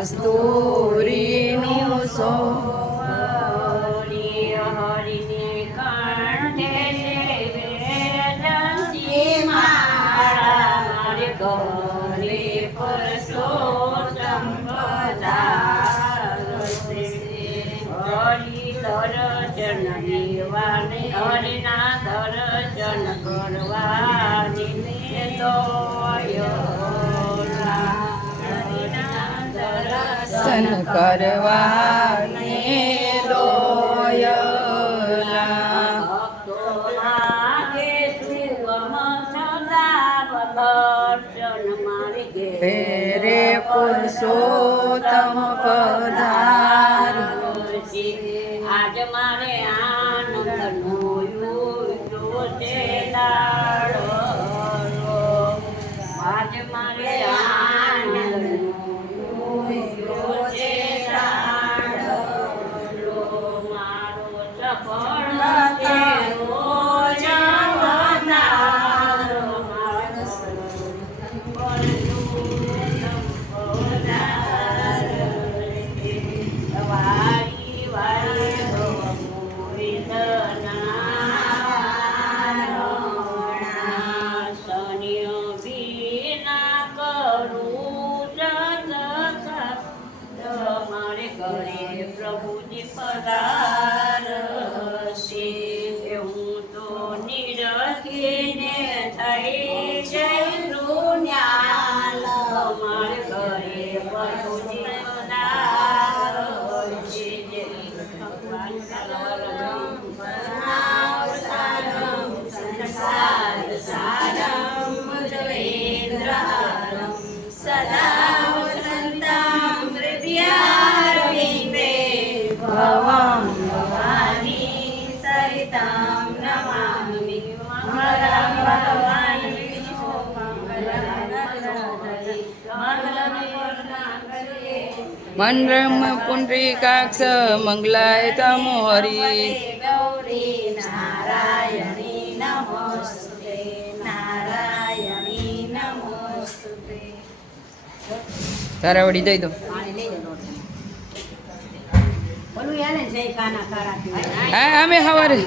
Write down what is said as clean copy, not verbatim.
કસ્તુરીનું સો દર્શન કરવાને રે પુરુષોત્તમ પધારો આજ મારે આનંદનો યુદ્ધ છે લાડો આજ મારે આનંદનો યુદ્ધ છે લાડો મારો સફળ થયો જગતારો મારો પ્રભુજી પધારશે હું તો નિરખીને થઈ જઈશું ન્યાલ અમારે ઘરે પ્રભુજી પધારશે ભગવાન સંસાર સારમ જયેન્દ્રહારમ સદા વસંતમ હૃદયારવિંદે ભવં ભવાની સરિતાં નમામિ મંગલં ભગવાન વિષ્ણુ મંડ્રમ પુંડરીકાક્ષ મંગલાય તમો હરિ ગૌરી નારાયણી નમોસ્તુતે નારાયણી નમોસ્તુતે તારાવડી દઈ દો હા અમે સવારે